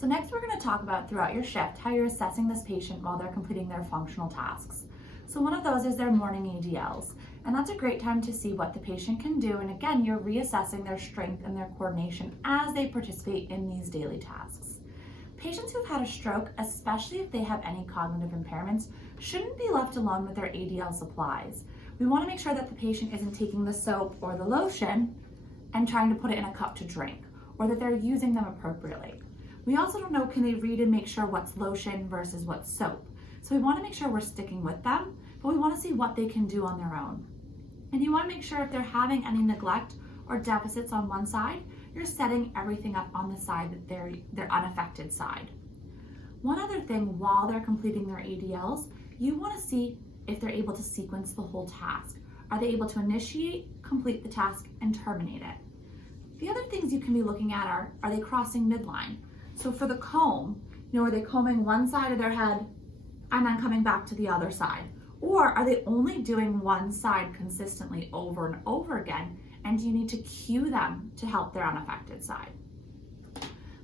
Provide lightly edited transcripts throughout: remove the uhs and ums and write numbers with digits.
So next we're going to talk about throughout your shift how you're assessing this patient while they're completing their functional tasks. So one of those is their morning ADLs, and that's a great time to see what the patient can do, and again, you're reassessing their strength and their coordination as they participate in these daily tasks. Patients who've had a stroke, especially if they have any cognitive impairments, shouldn't be left alone with their ADL supplies. We want to make sure that the patient isn't taking the soap or the lotion and trying to put it in a cup to drink, or that they're using them appropriately. We also don't know, can they read and make sure what's lotion versus what's soap? So we want to make sure we're sticking with them, but we want to see what they can do on their own. And you want to make sure if they're having any neglect or deficits on one side, you're setting everything up on the side that they're unaffected side. One other thing, while they're completing their ADLs, you want to see if they're able to sequence the whole task. Are they able to initiate, complete the task, and terminate it? The other things you can be looking at are they crossing midline? So for the comb, are they combing one side of their head and then coming back to the other side? Or are they only doing one side consistently over and over again, and do you need to cue them to help their unaffected side?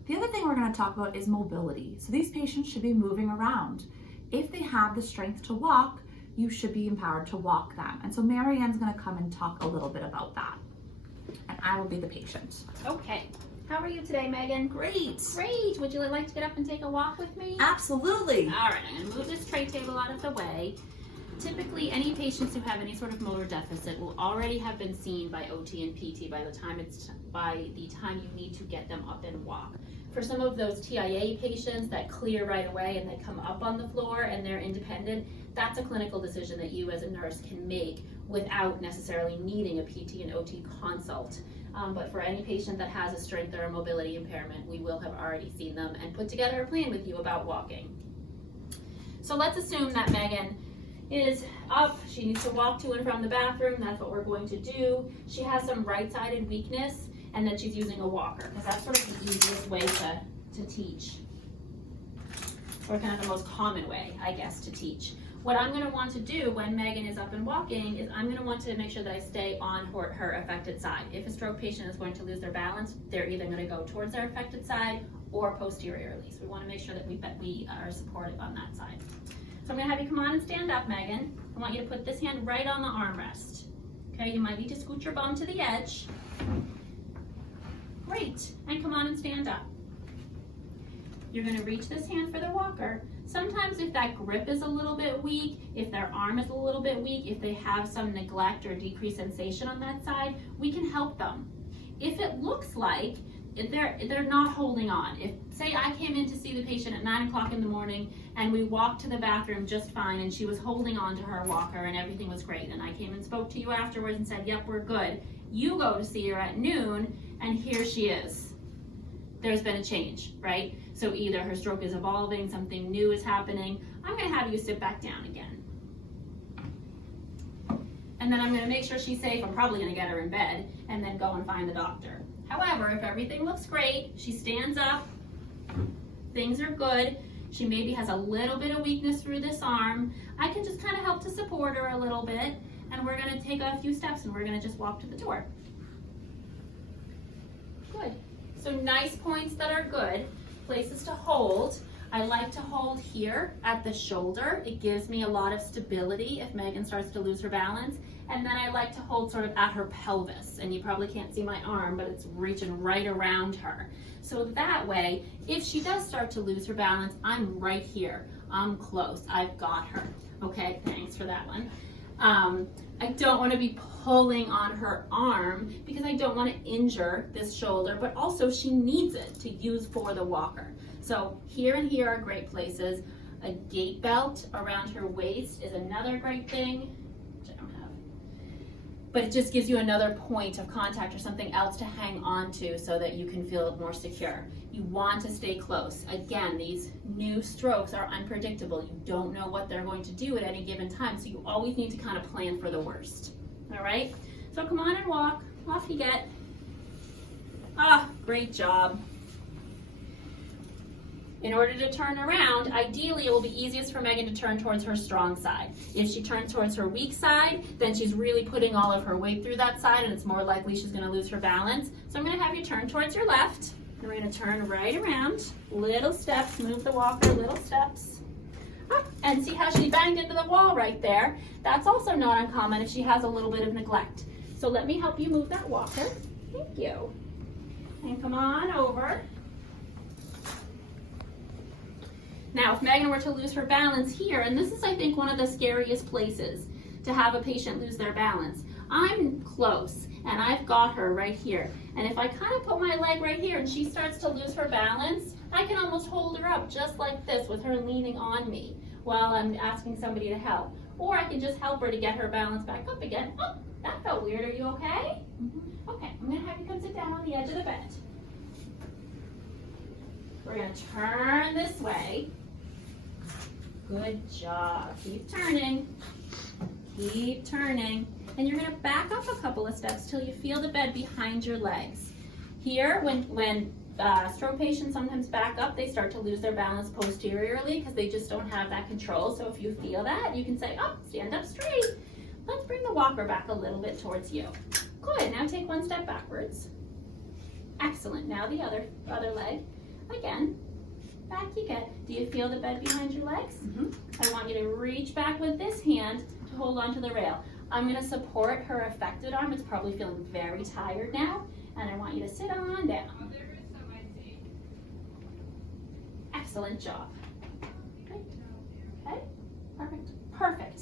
The other thing we're going to talk about is mobility. So these patients should be moving around. If they have the strength to walk, you should be empowered to walk them. And so Marianne's going to come and talk a little bit about that. And I will be the patient. Okay. How are you today, Megan? Great. Great. Would you like to get up and take a walk with me? Absolutely. All right. I'm going to move this tray table out of the way. Typically, any patients who have any sort of motor deficit will already have been seen by OT and PT by the time you need to get them up and walk. For some of those TIA patients that clear right away and they come up on the floor and they're independent, that's a clinical decision that you as a nurse can make without necessarily needing a PT and OT consult. But for any patient that has a strength or a mobility impairment, we will have already seen them and put together a plan with you about walking. So let's assume that Megan is up, she needs to walk to and from the bathroom, that's what we're going to do. She has some right-sided weakness, and then she's using a walker, because that's sort of the easiest way to teach, or kind of the most common way, I guess, to teach. What I'm going to want to do when Megan is up and walking is I'm going to want to make sure that I stay on her affected side. If a stroke patient is going to lose their balance, they're either going to go towards their affected side or posteriorly. So we want to make sure that we are supportive on that side. So I'm going to have you come on and stand up, Megan. I want you to put this hand right on the armrest. Okay, you might need to scoot your bum to the edge. Great, and come on and stand up. You're going to reach this hand for the walker. Sometimes if that grip is a little bit weak, if their arm is a little bit weak, if they have some neglect or decreased sensation on that side, we can help them. If it looks like they're not holding on, if say I came in to see the patient at 9 o'clock in the morning and we walked to the bathroom just fine and she was holding on to her walker and everything was great, and I came and spoke to you afterwards and said, yep, we're good. You go to see her at noon and here she is. There's been a change, right? So either her stroke is evolving, something new is happening. I'm going to have you sit back down again. And then I'm going to make sure she's safe. I'm probably going to get her in bed and then go and find the doctor. However, if everything looks great, she stands up, things are good, she maybe has a little bit of weakness through this arm, I can just kind of help to support her a little bit, and we're going to take a few steps and we're going to just walk to the door. Good. So nice points that are good. Places to hold. I like to hold here at the shoulder. It gives me a lot of stability if Megan starts to lose her balance. And then I like to hold sort of at her pelvis. And you probably can't see my arm, but it's reaching right around her. So that way, if she does start to lose her balance, I'm right here. I'm close. I've got her. Okay, thanks for that one. I don't want to be pulling on her arm because I don't want to injure this shoulder, but also she needs it to use for the walker. So here and here are great places. A gait belt around her waist is another great thing, which I don't have. But it just gives you another point of contact or something else to hang on to so that you can feel more secure. You want to stay close. Again, these new strokes are unpredictable. You don't know what they're going to do at any given time, so you always need to kind of plan for the worst. All right? So come on and walk. Off you get. Ah, great job. In order to turn around, ideally it will be easiest for Megan to turn towards her strong side. If she turns towards her weak side, then she's really putting all of her weight through that side and it's more likely she's going to lose her balance. So I'm going to have you turn towards your left. And we're gonna turn right around, little steps, move the walker, little steps. Up, and see how she banged into the wall right there? That's also not uncommon if she has a little bit of neglect. So let me help you move that walker. Thank you. And come on over. Now, if Megan were to lose her balance here, and this is, I think, one of the scariest places to have a patient lose their balance. I'm close, and I've got her right here. And if I kind of put my leg right here and she starts to lose her balance, I can almost hold her up just like this with her leaning on me while I'm asking somebody to help. Or I can just help her to get her balance back up again. Oh, that felt weird. Are you okay? Mm-hmm. Okay, I'm gonna have you come sit down on the edge of the bed. We're gonna turn this way. Good job. Keep turning. Keep turning. And you're gonna back up a couple of steps till you feel the bed behind your legs. Here, when stroke patients sometimes back up, they start to lose their balance posteriorly because they just don't have that control. So if you feel that, you can say, oh, stand up straight. Let's bring the walker back a little bit towards you. Good, now take one step backwards. Excellent, now the other leg. Again, back you get. Do you feel the bed behind your legs? Mm-hmm. I want you to reach back with this hand to hold onto the rail. I'm gonna support her affected arm. It's probably feeling very tired now. And I want you to sit on down. Excellent job. Okay, perfect.